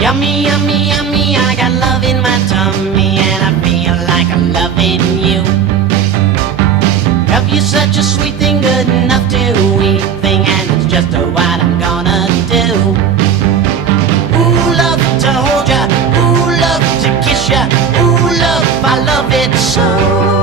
Yummy, yummy, yummy, I got love in my tummy, and I feel like I'm loving you. Love you such a sweet thing, good enough to eat thing, and it's just what I'm gonna do. Ooh, love to hold ya, ooh, love to kiss ya, ooh, love, I love it so.